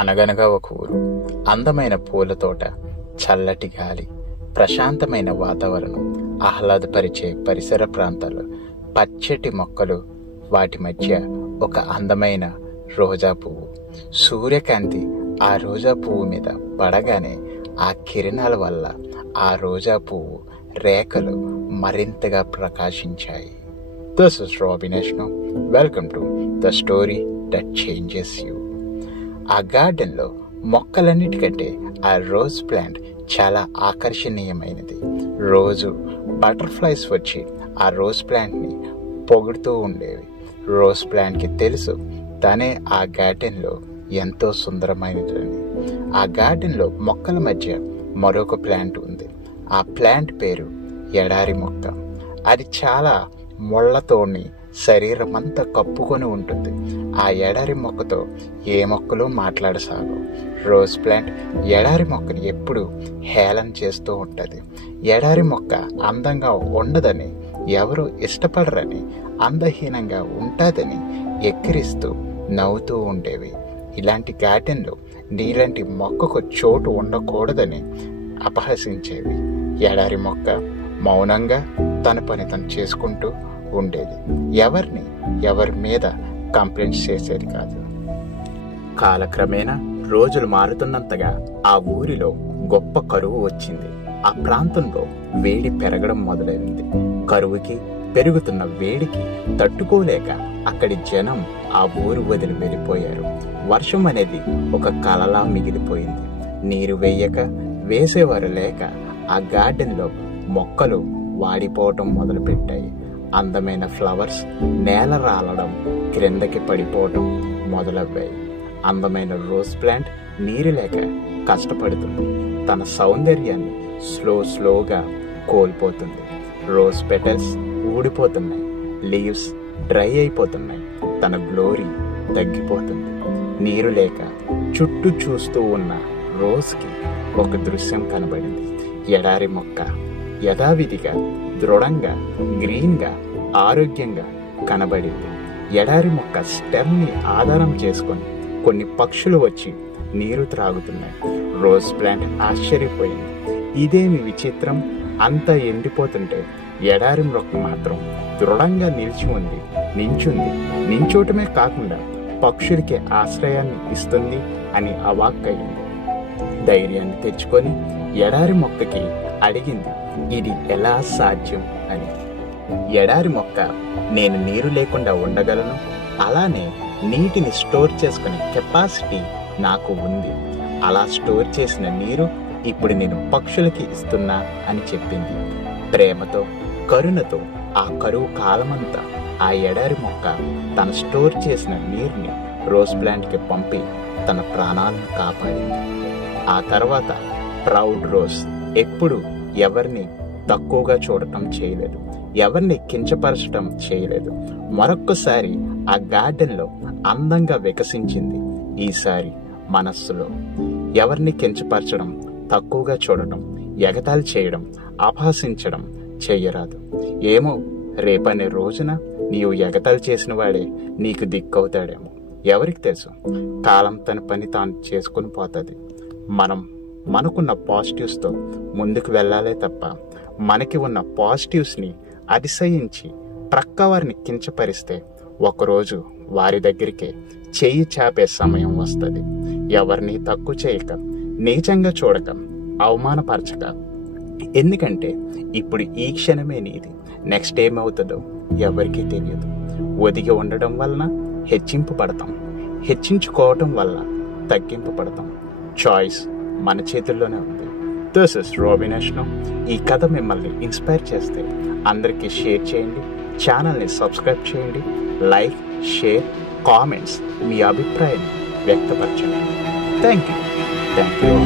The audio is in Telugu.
అనగనగా ఒక ఊరు. అందమైన పూల తోట, చల్లటి గాలి, ప్రశాంతమైన వాతావరణం, ఆహ్లాదపరిచే పరిసర ప్రాంతాలు, పచ్చటి మొక్కలు, వాటి మధ్య ఒక అందమైన రోజా పువ్వు. సూర్యకాంతి ఆ రోజా పువ్వు మీద పడగానే ఆ కిరణాల వల్ల ఆ రోజా పువ్వు రేఖలు మరింతగా ప్రకాశించాయి. This is Robin Yashno. Welcome to the story that changes you. ఆ గార్డెన్లో మొక్కలన్నిటికంటే ఆ రోజ్ ప్లాంట్ చాలా ఆకర్షణీయమైనది. రోజు బటర్ఫ్లైస్ వచ్చి ఆ రోజ్ ప్లాంట్ని పొగుడుతూ ఉండేవి. రోజ్ ప్లాంట్కి తెలుసు తనే ఆ గార్డెన్లో ఎంతో సుందరమైనదని. ఆ గార్డెన్లో మొక్కల మధ్య మరొక ప్లాంట్ ఉంది. ఆ ప్లాంట్ పేరు ఎడారి మొక్క. అది చాలా ముళ్ళతోని శరీరం అంతా కప్పుకొని ఉంటుంది. ఆ ఎడారి మొక్కతో ఏ మొక్కలు మాట్లాడసాగవు. రోజ్ ప్లాంట్ ఎడారి మొక్కని ఎప్పుడు హేళన చేస్తూ ఉంటుంది. ఎడారి మొక్క అందంగా ఉండదని, ఎవరు ఇష్టపడరని, అందహీనంగా ఉంటుందని ఎక్కిరిస్తూ నవ్వుతూ ఉండేవి. ఇలాంటి గార్డెన్లో నీలాంటి మొక్కకు చోటు ఉండకూడదని అపహసించేవి. ఎడారి మొక్క మౌనంగా తన పని తను చేసుకుంటూ ఉండేది. ఎవరి మీద కంప్లైంట్స్ చేసేది కాదు. కాలక్రమేణా రోజులు మారుతున్నంతగా ఆ ఊరిలో గొప్ప కరువు వచ్చింది. ఆ ప్రాంతంలో వేడి పెరగడం మొదలైంది. కరువుకి, పెరుగుతున్న వేడికి తట్టుకోలేక అక్కడి జనం ఆ ఊరు వదిలి వెళ్ళిపోయారు. వర్షం అనేది ఒక కలలా మిగిలిపోయింది. నీరు వేయక, వేసేవారు లేక ఆ గార్డెన్లో మొక్కలు వాడిపోవటం మొదలుపెట్టాయి. అందమైన ఫ్లవర్స్ నేల రాలడం, క్రిందకి పడిపోవటం మొదలయ్యాయి. అందమైన రోజ్ ప్లాంట్ నీరు లేక కష్టపడుతుంది. తన సౌందర్యాన్ని స్లోగా కోల్పోతుంది. రోజ్ పెటల్స్ ఊడిపోతున్నాయి. లీవ్స్ డ్రై అయిపోతున్నాయి. తన గ్లోరీ తగ్గిపోతుంది. నీరు లేక చుట్టూ చూస్తూ ఉన్న రోజ్కి ఒక దృశ్యం కనబడింది. ఎడారి మొక్క యథావిధిగా, దృఢంగా, గ్రీన్గా, ఆరోగ్యంగా కనబడింది. ఎడారి మొక్క స్టెమ్ని ఆధారం చేసుకొని కొన్ని పక్షులు వచ్చి నీరు త్రాగుతున్నాయి. రోజ్ ప్లాంట్ ఆశ్చర్యపోయింది. ఇదేమి విచిత్రం, అంతా ఎండిపోతుంటే ఎడారి మొక్క మాత్రం దృఢంగా నించుంది. నించోటమే కాకుండా పక్షులకి ఆశ్రయాన్ని ఇస్తుంది అని అవాక్కయింది. ధైర్యాన్ని తెచ్చుకొని ఎడారి మొక్కకి అడిగింది, ఇది ఎలా సాధ్యం అని. ఎడారి మొక్క, నేను నీరు లేకుండా ఉండగలను, అలానే నీటిని స్టోర్ చేసుకునే కెపాసిటీ నాకు ఉంది. అలా స్టోర్ చేసిన నీరు ఇప్పుడు నేను పక్షులకి ఇస్తున్నా అని చెప్పింది. ప్రేమతో, కరుణతో ఆ కరువు కాలమంతా ఆ ఎడారి మొక్క తన స్టోర్ చేసిన నీరుని రోజ్ ప్లాంట్కి పంపి తన ప్రాణాలను కాపాడింది. ఆ తర్వాత ప్రౌడ్ రోజ్ ఎప్పుడు ఎవరిని తక్కువగా చూడటం చేయలేదు, ఎవరిని కించపరచడం చేయలేదు. మరొక్కసారి ఆ గార్డెన్లో అందంగా వికసించింది. ఈసారి మనస్సులో ఎవరిని కించపరచడం, తక్కువగా చూడటం, ఎగతాళి చేయడం, అపహసించడం చెయ్యరాదు. ఏమో రేపనే రోజున నీవు ఎగతాళి చేసిన వాడే నీకు దిక్కవుతాడేమో, ఎవరికి తెలుసు. కాలం తన పని తాను చేసుకుని పోతుంది. మనకున్న పాజిటివ్స్తో ముందుకు వెళ్ళాలే తప్ప మనకి ఉన్న పాజిటివ్స్ని అతిశయించి ప్రక్క వారిని కించపరిస్తే ఒకరోజు వారి దగ్గరికే చెయ్యి చాపే సమయం వస్తుంది. ఎవరిని తక్కువ చేయక, నీచంగా చూడక, అవమానపరచక. ఎందుకంటే ఇప్పుడు ఈ క్షణమే నీది. నెక్స్ట్ ఏమవుతుందో ఎవరికీ తెలియదు. ఒదిగి ఉండడం వలన హెచ్చించుకోవటం వల్ల తగ్గింపబడతాం. చాయిస్ మన చేతుల్లోనే ఉంది. This is Robin Yashno. ఈ కథ మిమ్మల్ని ఇన్స్పైర్ చేస్తే అందరికీ షేర్ చేయండి. ఛానల్ని సబ్స్క్రైబ్ చేయండి. లైక్, షేర్, కామెంట్స్, మీ అభిప్రాయాన్ని వ్యక్తపరచండి. Thank you.